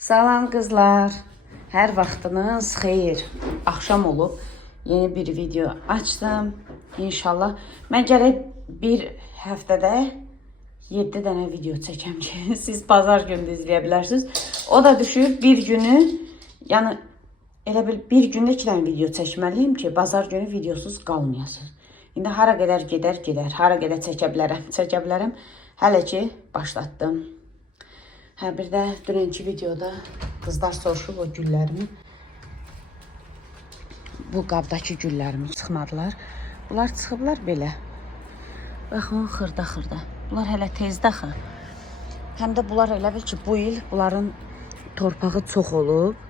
Salam qızlar. Hər vaxtınız xeyir. Axşam olub. Yeni bir video açdım. İnşallah. Mən gərək bir həftədə 7 dənə video çəkəm ki, siz bazar günü izləyə bilərsiniz. O da düşür bir günü, yəni elə bir gündə 2 dənə video çəkməliyim ki, bazar günü videosuz qalmayasınız. İndi hara qədər gedər, hara qədər çəkə bilərəm. Hələ ki başlatdım. Hə, bir də dünənki videoda qızlar soruşub o güllərimi. Bu qabdakı güllərimi çıxmadılar. Bunlar çıxıblar belə. Baxın, xırda. Bunlar hələ tezdə axı. Həm də bunlar elə bil ki, bu il bunların torpağı çox olub.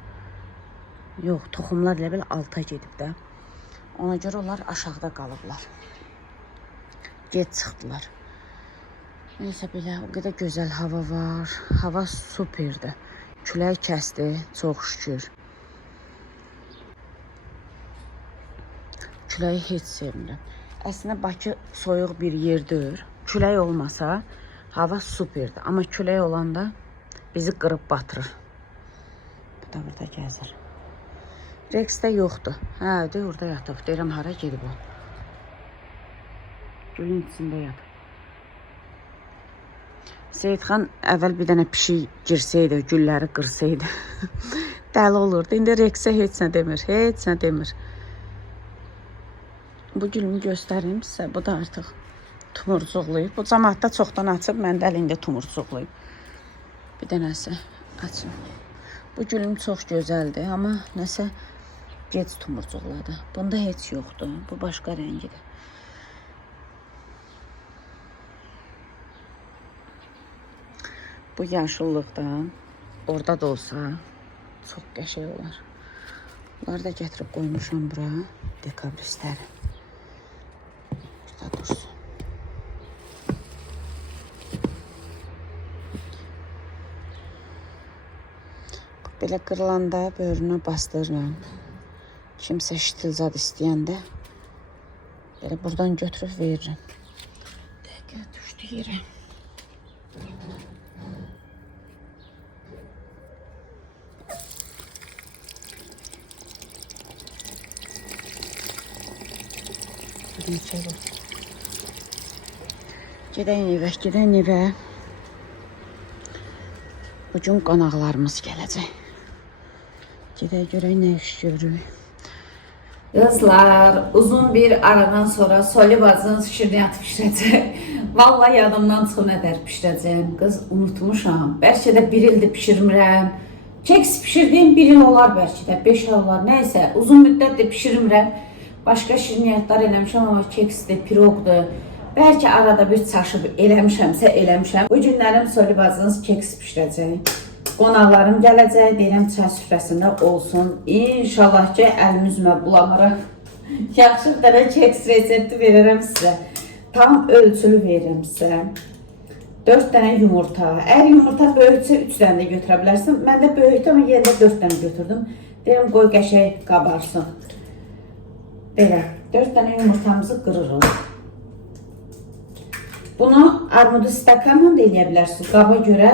Yox, toxumlar elə bil alta gedib də. Ona görə onlar aşağıda qalıblar. Gec çıxdılar. Neysə belə, o qədər gözəl hava var. Hava superdir. Külək kəsdi, çox şükür. Küləyi heç sevmirəm. Əslində Bakı soyuq bir yerdir. Külək olmasa hava superdir. Amma külək olanda bizi qırıb batırır. Bu da burada gəzir. Rex də yoxdur. Hə, de orada yatıb. Deyirəm, hara gedib o? Gülün içində yatıb. Seyidxan əvvəl bir dənə pişik girsəydi, gülləri qırsaydı. Dəli olurdu. İndi Rex'ə heç nə demir. Bu gülümü göstərim sizə. Bu da artıq tumurcuqlayıb. Bu cəmaatda çoxdan açıb, məndə əlində tumurcuqlayıb. Bir dənəsi açım. Bu gülüm çox gözəldir, amma nəsə gec tumurcuqladı. Bunda heç yoxdur. Bu başqa rəngidir. Bu yaşıllıqdan orada da olsa çox qəşəng olar. Bunları da gətirib qoymuşam bura. Dekabristləri. Burada dursun. Belə qırılanda böyrünə bastırıram. Kimsə ştilzad istəyəndə belə buradan götürüb veririm. Dəqiqə düşdü yerə. Gedək evə. Bugün qonaqlarımız gələcək. Gedək görək nə iş görürük. Qızlar, uzun bir aradan sonra Soli bacının şirniyyatı pişirəcək. Vallahi yadımdan çıxıb nə dər pişirəcəyim. Qız, unutmuşam. Bəlkə də bir ildir pişirmirəm. Keks pişirdiyim bir il olar bəlkə də, 5 ay olar. Nəysə, uzun müddətdir pişirmirəm. Başqa şirniyyatlar eləmişəm, amma keksdir, piroqdur. Bəlkə arada bir çaşıb eləmişəmsə eləmişəm. Bu günlərim Soli bacınız keks pişirəcək. Qonaqlarım gələcək, deyirəm çay süfrəsində olsun. İnşallah ki, əlimizmə bulamaraq yaxşı bir dənə keks resepti verirəm sizə. Tam ölçülü verirəm sizə. 4 dənə yumurta. Əgər yumurta böyüksə 3 dənə də götürə bilərsin. Mən də böyükdür, amma yenə də 4 dənə götürdüm. Deyirəm, qoy qəşəng qabarsın. Belə, 4 dənə yumurtamızı qırırıq. Bunu armudu stəkanla da eləyə bilərsiniz. Qaba görə,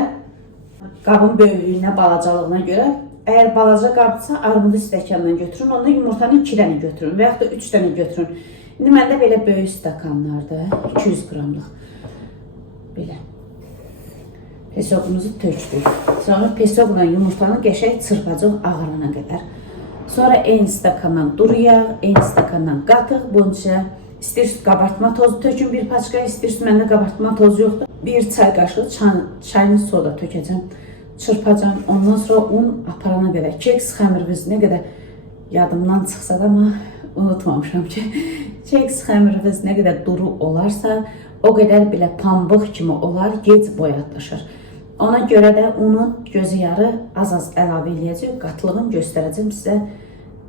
qabın böyüklüyünə, balacalığına görə. Əgər balaca qabdırsa, armudu stəkanla götürün. Onda yumurtanı 2 dənə götürün və yaxud da 3 dənə götürün. İndi məndə belə böyük stəkanlardır. 200 qramlıq. Belə. Pesoqumuzu tökdük. Sonra pesoqla yumurtanı qəşəng çırpacaq ağırana qədər. Sonra eyni stəkandan duru yağ, eyni stəkandan qatıq, bunun içinə istəyirsiniz qabartma tozu tökün bir paçka, istəyirsiniz məndə qabartma tozu yoxdur. 1 çay qaşığı çayını soda tökəcəm, çırpacam. Ondan sonra un aparana qədər. Keks xəmirimiz nə qədər yadımdan çıxsa da, amma unutmamışam ki, keks xəmirimiz nə qədər duru olarsa, o qədər belə pambıq kimi olar, gec boyatlaşır. Ona görə də unun gözü yarı az-az əlavə eləyəcək, qatılığını göstərəcəm sizə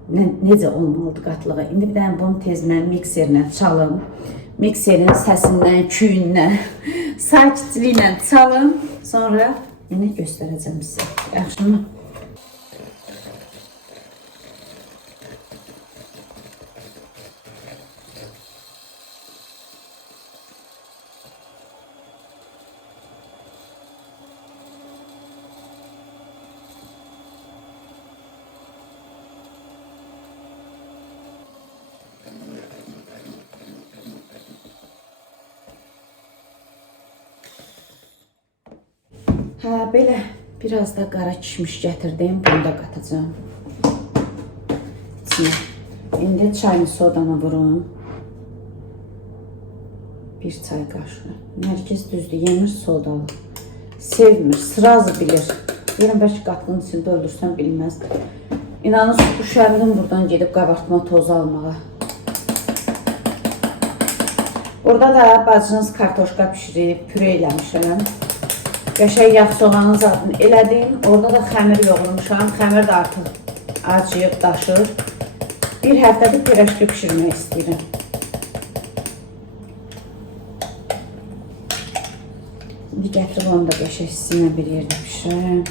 necə olmalıdır qatılığı. İndi bir dənə bunu tez mən mikserlə çalım. Mikserin səsindən, küyündən, sakitliklə çalım. Sonra yenə göstərəcəm sizə. Yaxşımı? Hə, belə biraz da qara kişmiş gətirdim. Bunu da qatacağım içine. İndi çayını sodanı vurun. 1 çay qaşığı. Nərgiz düzdür, yemir sodalı. Sevmir, sırazı bilir. Deyirəm, bəlkə qatının içində öldürsən bilməz. İnanın, üşəndim buradan gedib qabartma tozu almağa. Burada da bacınız kartoşka pişirib, püre eləmişəm. Qəşəng yağ soğanın zadını elədim. Orada da xəmir yoğurmuşam. Xəmir də artıq acıyıb, daşır. Bir həftədir pirajki pişirmək istəyirəm. Bir gətirib onu da qəşəng sizinlə bir yerdə pişirəm.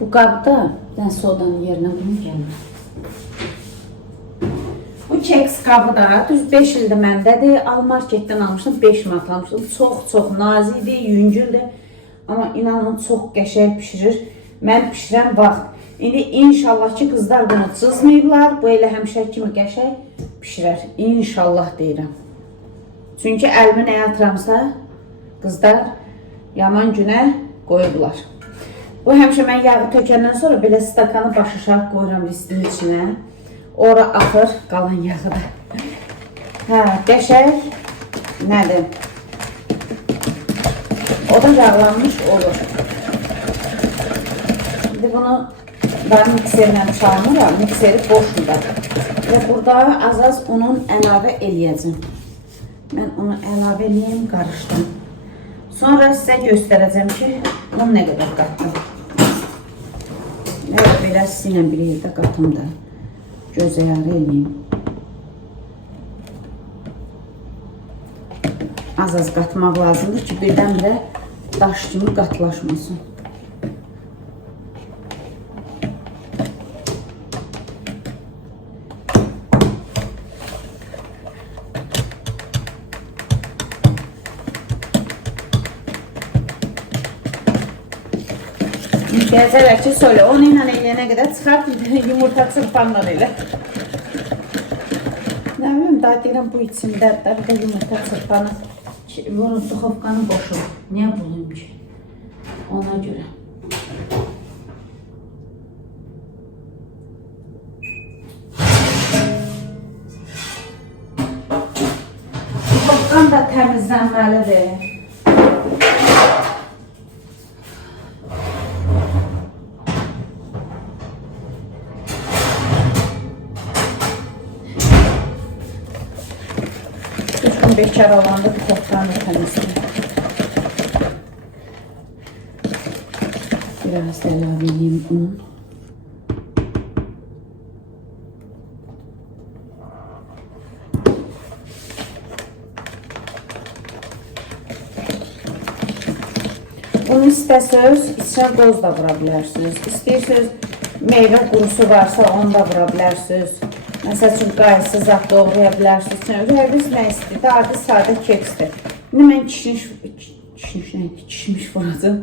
Bu qabda ben sodanın yerine bunu gəlməm. Bu keks qabı da düz 5 ildir məndədir. Al marketdən almışdım, 5 manat almışdım. Çox nazikdir, yüngüldür. Amma inanın çox qəşəng pişirir. Mən pişirən vaxt. İndi inşallah ki qızlar bunu cızmayıblar. Bu elə həmişə kimi qəşəng pişirər. İnşallah deyirəm. Çünki əlimi nəyə atıramsa qızlar yaman günə qoyublar. Bu həmişə mən yağı tökəndən sonra belə stakanı başışaq qoyuram listin içinə. Ora axır qalan yağı da. Hə, qəşəng nədir? O da yağlanmış olur. Şimdi bunu ben mikserlə çalmıram, mikseri boşdur. Və burada az onun əlavə eləyəcəm. Mən onu əlavə eləyəm, qarışdım. Sonra sizə göstərəcəm ki, onu nə qədər qatdım. Və belə sizinlə bir yerdə qatım da göz ayarı eləyim. Az qatmaq lazımdır ki, birdən-birə daş kimi qatılaşmasın. Gəzərək ki, söyle, onu ilə eləyənə qədər çıxart, yumurta çırpanlar elə. Nə bileyim, daha deyirəm bu içində, bir də yumurta çırpanı, bunu duxovkanı boşum. Niyə bulayım ki? Ona görə. Duxovkan da təmizlənməlidir. Bekar olanda duxovkanı da təmizləyim. Biraz da əlavə edeyim un. Bunu istəsəz içinə qoz da vura bilərsiniz. İstəyirsiniz meyvə qurusu varsa onu da vura bilərsiniz. Məsəl üçün qayısı zat doğraya bilərsiniz. Ürəyiniz nə istəyir? Adi sadə keksdir. İndi mən kişmiş vuracam.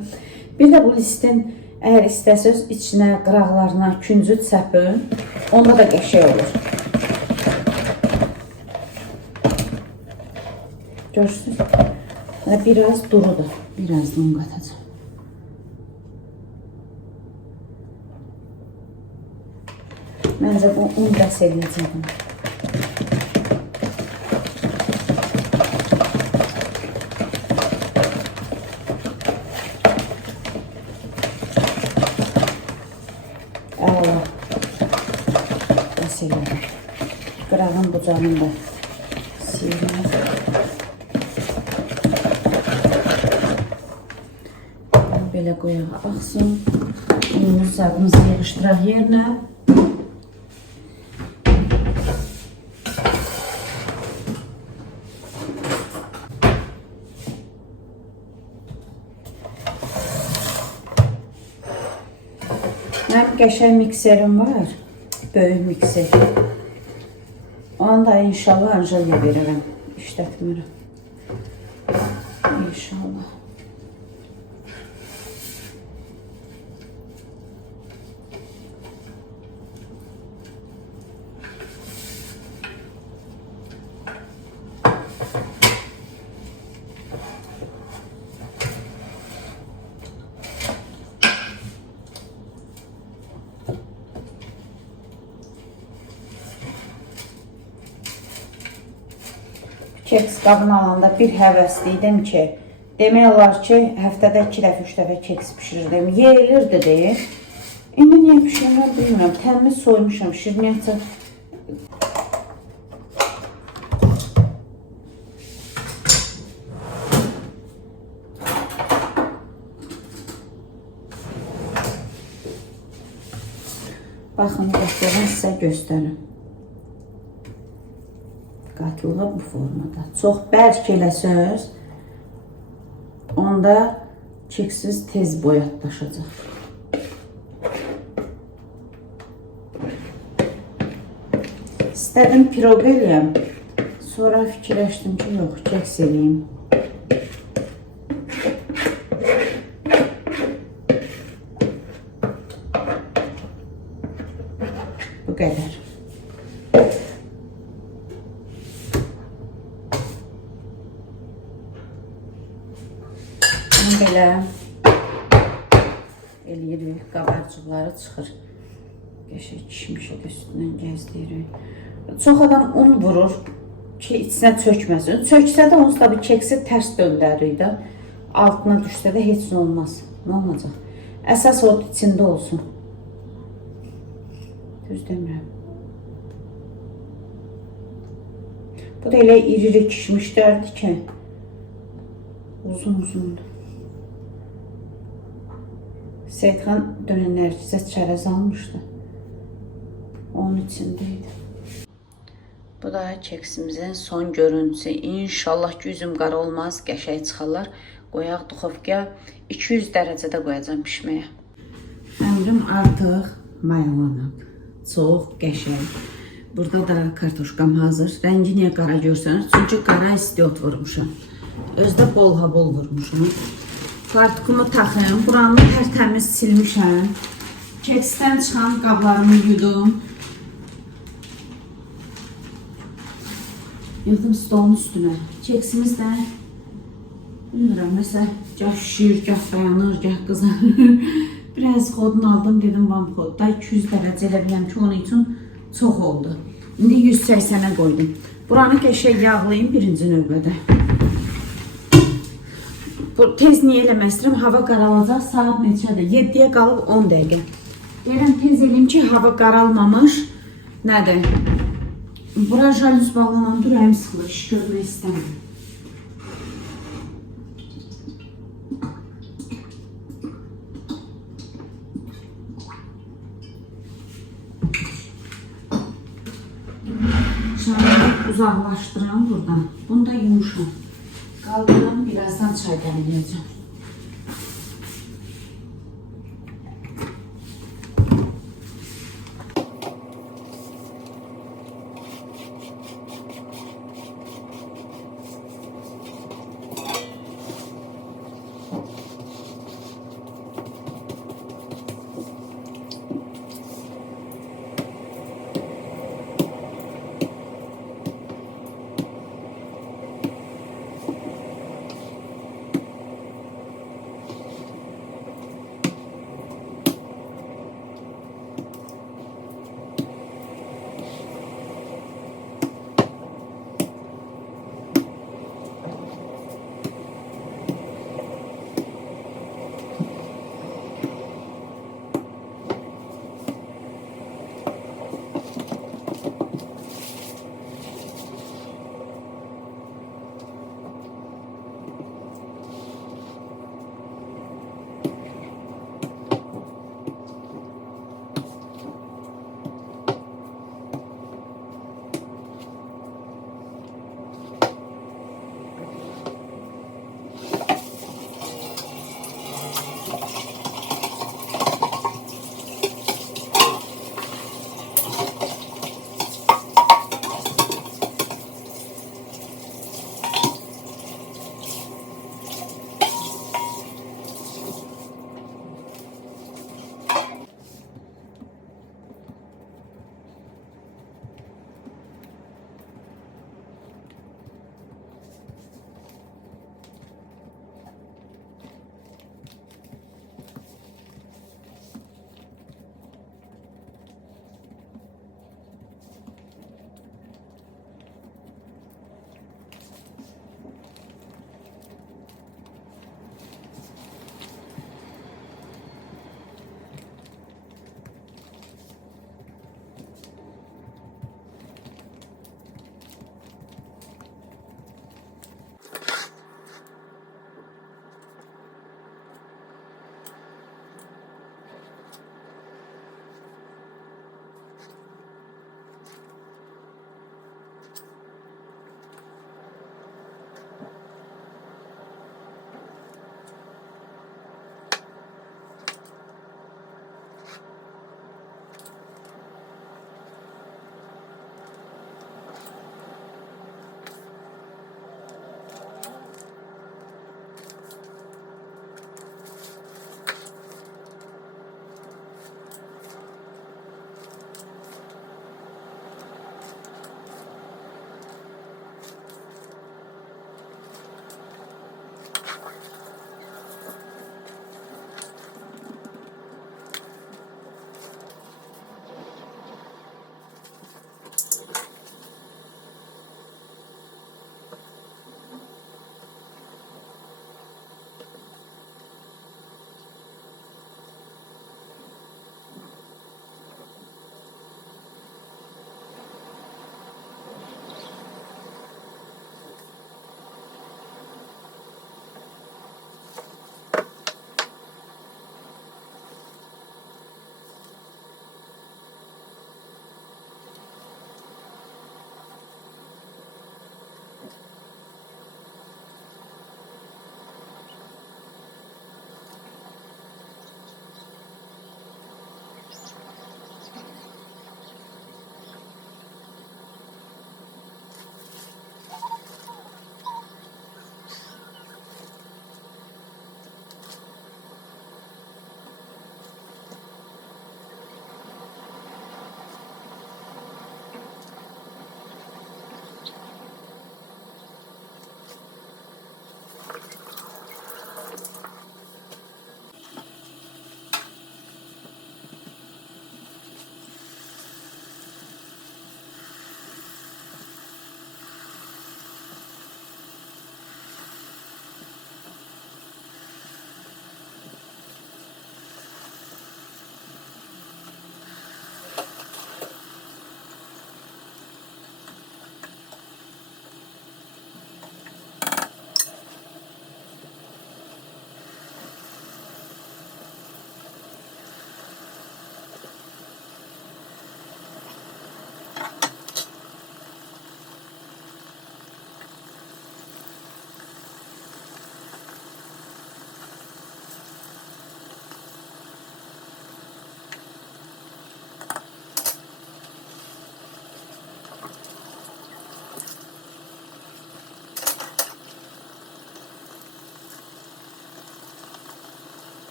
Bir də bu listin əgər istəsəz içinə, qıraqlarına küncüt səpin. Onda da qəşəng olur. Görürsünüz? Biraz durudur. Biraz da un qatacağım. Məncə bu un bəs eləyəcəm. Əla. Bəs eləyəcəm. Qırağın bucağını da siyirəm. Belə qoyaq axsın. Unumuz zadımızı yığışdıraq yerinə. Mənim qəşəng mikserim var, böyük mikser. Onu da inşallah Anjeliya verirəm, işlətmirəm. İnşallah. keks qabını alanda bir həvəsliydim ki, demək olar ki, həftədə 2 dəfə, 3 dəfə keks pişirirdim. Yeyilirdi deyil. İndi niyə pişirirlər bilmirəm. Təmiz soymuşam, şirniyyatı. Baxın, göstərən sizə göstərim. Qatlığı bu formada. Çox bərk eləsəz, onda keksiz tez boyatlaşacaq. İstədim piroq eləyəm. Sonra fikirləşdim ki, yox, keks eləyim. Bu qədər. Bunu belə eləyirik, qabarcıqları çıxır. Qəşəng kişmişə də üstündən gəzdiyirik. Çox adam un vurur ki, içinə çökməsin. Çöksə də onsuz da bir keksi tərs döndəririk də. Altına düşsə də heç nə olmaz. Nə olacaq? Əsas o içində olsun. Düz demirəm. Bu da elə iri kişmişlərdir ki, uzun-uzundur. Seyidxan dönənlər sizə çərəz almışdı. Onun içindeydi. Bu da keksimizin son görüntüsü. İnşallah ki, üzüm qara olmaz, qəşəng çıxarlar. Qoyaq duxovkaya 200 dərəcədə qoyacam pişməyə. Əmrim artıq mayalanıb. Çox qəşəng. Burada da kartoşkam hazır. Rəngi niyə qara görsənir? Çünki qara istiot vurmuşam. Özdə bol vurmuşam. Fartukumu taxım. Buranı tərtəmiz silmişəm. Keksdən çıxan qablarımı yudum. Yıldım stolun üstünə. Keksimiz də bilmirəm, məsəl gah şişir, gah dayanır, gah qızarır. Biraz xodunu aldım, dedim vam xodda 200 dərəcə elə biləm ki, onun üçün çox oldu. İndi 180-ə qoydum. Buranı qəşəng yağlayayım birinci növbədə. Tez niyə eləmək istəyirəm? Hava qaralacaq, saat neçədir? 7-yə qalıb 10 dəqiqə. Deyirəm, tez eləyim ki, hava qaralmamış. Nədir? Bura jalüz bağlanan durayım sıxılır, iş görmək istəmirəm. Şahını uzaqlaşdıram buradan. Bunu da yumuşam. Qaldırım, birazdan çay dəmləyəcəm.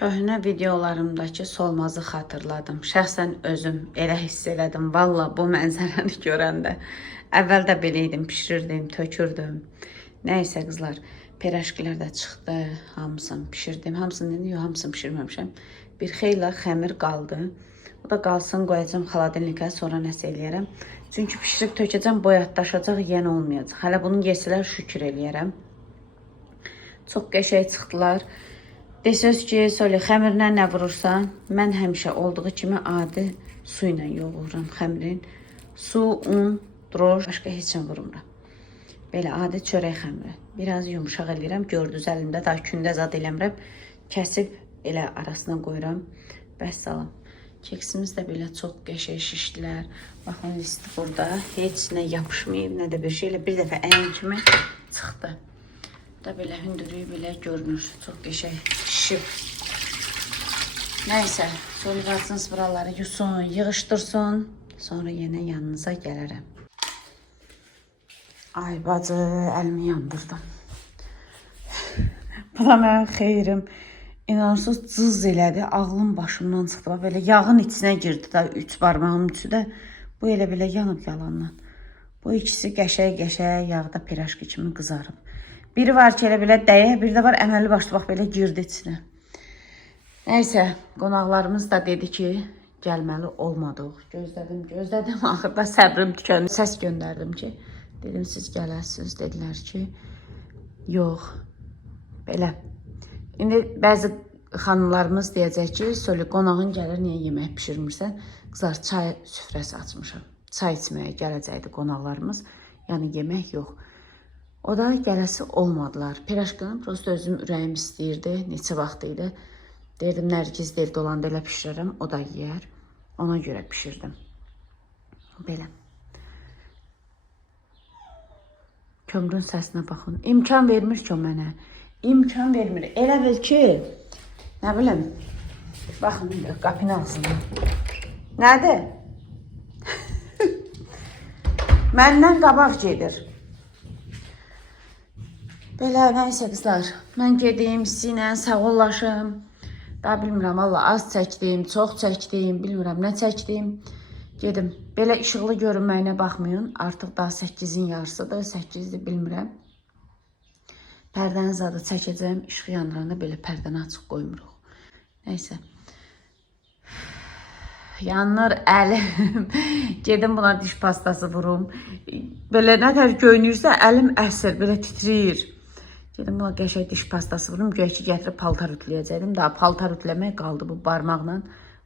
Köhnə videolarımdakı solmazı xatırladım. Şəxsən özüm elə hiss elədim. Valla bu mənzərəni görəndə. Əvvəldə belə idim, pişirirdim, tökürdüm. Nəysə qızlar, piraşkilər də çıxdı. Hamısını pişirdim. Hamısını dedim, yox, hamısını pişirməmişəm. Bir xeyli xəmir qaldı. O da qalsın, qoyacağım xaladelnikə, sonra nəsə eləyərəm. Çünki pişirib tökəcəm, boyatdaşacaq, yenə olmayacaq. Hələ bunu yesələr şükür eləyərəm. Çox qəşəng çıxdılar. Desəz ki, Soli, xəmirlə nə vurursan, mən həmişə olduğu kimi adi su ilə yoğururam xəmirin. Su, un, droş, başqa heç nə vurmuram. Belə adi çörək xəmiri. Biraz yumuşaq eləyirəm, gördünüz əlimdə, daha kündə zad eləmirəm. Kəsib elə arasına qoyuram. Bəs salam. Keksimiz də belə çox qəşəng şişdilər. Baxın, listi burada. Heç nə yapışmayıb, nə də bir şey. Elə bir dəfə əyin kimi çıxdı. Da belə hündürüyü belə görünür. Çox qəşəng şişib. Nəysə, Soli varsınız buraları yusun, yığışdırsın. Sonra yenə yanınıza gələrəm. Ay bacı, əlimi yandırdım. Bu da mənim xeyrim. İnanırsınız, cız elədi. Ağlım başımdan çıxdı. Belə yağın içinə girdi da, 3 barmağımın üçü də. Bu elə belə yanıb yalandan. Bu ikisi qəşəng yağda piraşki kimi qızarıb. Biri var ki, elə belə dəyə, bir də var əməlli başlı, bax, belə girdi içinə. Nəysə, qonaqlarımız da dedi ki, gəlməli olmadıq. Gözlədim, axırda səbrim tükəndi. Səs göndərdim ki, dedim, siz gələsiniz, dedilər ki, yox, belə. İndi bəzi xanımlarımız deyəcək ki, Soli, qonağın gəlir, niyə yemək pişirmirsən? Qızlar, çay süfrəsi açmışam. Çay içməyə gələcəkdi qonaqlarımız, yəni yemək yox. O da gələsi olmadılar. Piraşkanı prosto özüm ürəyim istəyirdi. Neçə vaxt idi. Deyirdim, Nərgiz evdə olanda elə pişirərəm. O da yeyər. Ona görə pişirdim. Belə. Kömrün səsinə baxın. İmkan vermir ki o mənə. İmkan vermir. Elə bil ki, nə bilim, baxın, qapını alsın. Nədir? Məndən qabaq gedir. Belə, nəysə qızlar, mən gedim, sizinlə sağollaşım. Daha bilmirəm, valla az çəkdim, çox çəkdim, bilmirəm nə çəkdim. Gedim, belə işıqlı görünməyinə baxmayın. Artıq daha 8-in yarısıdır, 8-dir, bilmirəm. Pərdənin zadı çəkəcəm, işıq yanlarında belə pərdəni açıq qoymuruq. Nəysə. Yanır əlim. Gedim buna diş pastası vurum. Belə nə qədər görünürsə, əlim əsir, belə titriyir. Dedim, buna qəşəng diş pastası vurum, göyə ki, gətirib paltar ütüləyəcəkdim. Daha paltar ütüləmək qaldı, bu barmaqla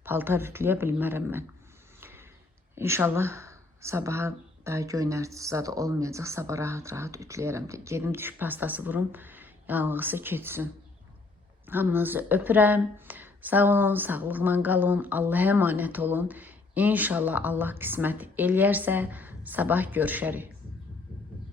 paltar ütüləyə bilmərəm mən. İnşallah sabaha daha göynərsiz zadı olmayacaq, sabah rahat-rahat ütüləyərəm. Gedim diş pastası vurum, yanğısı keçsin. Hamınızı öpürəm. Sağ olun, sağlıqla qalın, Allah'a əmanət olun. İnşallah Allah qismət eləyərsə, sabah görüşərik.